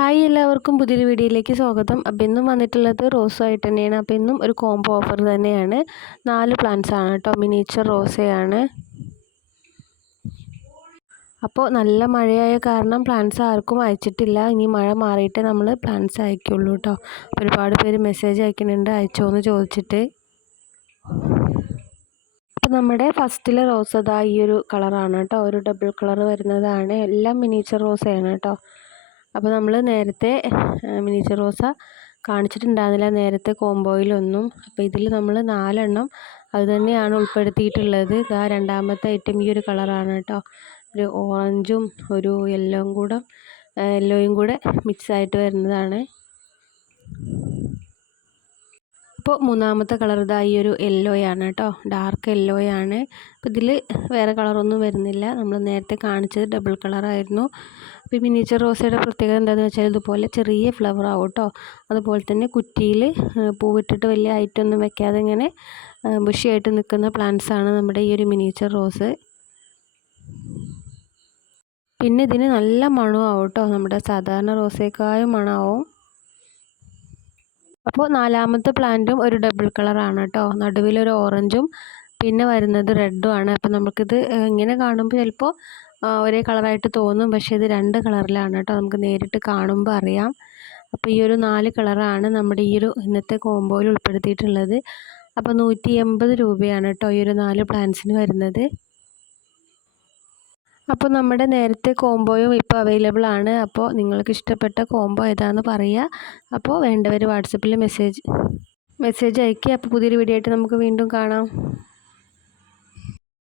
Hi എല്ലാവർക്കും പുതിയൊരു വീഡിയോയിലേക്ക് സ്വാഗതം. അപ്പോൾ ഇന്നും വന്നിട്ടുള്ളത് റോസുമായിട്ട് തന്നെയാണ്. അപ്പോൾ ഇന്നും ഒരു കോംബോ ഓഫർ തന്നെയാണ്. 4 പ്ലാന്റ്സ് ആണ് കേട്ടോ, മിനിയേച്ചർ റോസയാണ്. അപ്പോൾ നല്ല മഴയായ കാരണം പ്ലാന്റ്സ് ആർക്കും അയച്ചിട്ടില്ല. ഇനി മഴ മാറിയിട്ട് നമ്മൾ പ്ലാന്റ്സ് അയക്കുള്ളൂ കേട്ടോ. ഒരുപാട് പേര് മെസ്സേജ് അയക്കുന്നുണ്ട് അയച്ചോ എന്ന് ചോദിച്ചിട്ട്. അപ്പോൾ നമ്മുടെ ഫസ്റ്റിലെ റോസ് അതാ ഈ ഒരു കളറാണ് കേട്ടോ, ഒരു ഡബിൾ കളർ വരുന്നതാണ്. എല്ലാം മിനിയേച്ചർ റോസയാണ് കേട്ടോ. അപ്പോൾ നമ്മൾ നേരത്തെ മിനിയേച്ചർ റോസ കാണിച്ചിട്ടുണ്ടായിരുന്നില്ല നേരത്തെ കോംബോയിലൊന്നും. അപ്പോൾ ഇതിൽ നമ്മൾ 4 എണ്ണം അത് തന്നെയാണ് ഉൾപ്പെടുത്തിയിട്ടുള്ളത്. ഇതാ രണ്ടാമത്തെ ഐറ്റം ഈ ഒരു കളറാണ് കേട്ടോ, ഒരു ഓറഞ്ചും ഒരു യെല്ലോയും കൂടെ മിക്സായിട്ട് വരുന്നതാണ്. അപ്പോൾ മൂന്നാമത്തെ കളർ ഇതാ ഈ ഒരു യെല്ലോയാണ് കേട്ടോ, ഡാർക്ക് യെല്ലോയാണ്. അപ്പോൾ ഇതിൽ വേറെ കളറൊന്നും വരുന്നില്ല. നമ്മൾ നേരത്തെ കാണിച്ചത് ഡബിൾ കളറായിരുന്നു. അപ്പോൾ മിനിയേച്ചർ റോസയുടെ പ്രത്യേകത എന്താണെന്ന് വെച്ചാൽ ഇതുപോലെ ചെറിയ ഫ്ലവർ ആവും കേട്ടോ. അതുപോലെ തന്നെ കുറ്റിയിൽ പൂവിട്ടിട്ട് വലിയ ഹൈറ്റൊന്നും വെക്കാതെ ഇങ്ങനെ ബുഷിയായിട്ട് നിൽക്കുന്ന പ്ലാന്റ്സ് ആണ് നമ്മുടെ ഈ ഒരു മിനിയേച്ചർ റോസ്. പിന്നെ ഇതിന് നല്ല മണമാവും കേട്ടോ, നമ്മുടെ സാധാരണ റോസേക്കായും മണമാവും. അപ്പോൾ നാലാമത്തെ പ്ലാന്റും ഒരു ഡബിൾ കളറാണ് കേട്ടോ, നടുവിലൊരു ഓറഞ്ചും പിന്നെ വരുന്നത് റെഡും ആണ്. അപ്പോൾ നമുക്കിത് ഇങ്ങനെ കാണുമ്പോൾ ചിലപ്പോൾ ഒരേ കളറായിട്ട് തോന്നും, പക്ഷേ ഇത് 2 കളറിലാണ് കേട്ടോ, നമുക്ക് നേരിട്ട് കാണുമ്പോൾ അറിയാം. അപ്പോൾ ഈ ഒരു 4 കളറാണ് നമ്മുടെ ഈ ഒരു ഇന്നത്തെ കോംബോയിൽ ഉൾപ്പെടുത്തിയിട്ടുള്ളത്. അപ്പോൾ 180 രൂപയാണ് കേട്ടോ ഈ ഒരു 4 പ്ലാന്റ്സിന് വരുന്നത്. അപ്പോൾ നമ്മുടെ നേരത്തെ കോംബോയും ഇപ്പോൾ അവൈലബിൾ ആണ്. അപ്പോൾ നിങ്ങൾക്ക് ഇഷ്ടപ്പെട്ട കോംബോ ഏതാണെന്ന് പറയുക. അപ്പോൾ വേണ്ടവർ വാട്സപ്പിൽ മെസ്സേജ് അയയ്ക്കുക. അപ്പോൾ പുതിയൊരു വീഡിയോ ആയിട്ട് നമുക്ക് വീണ്ടും കാണാം.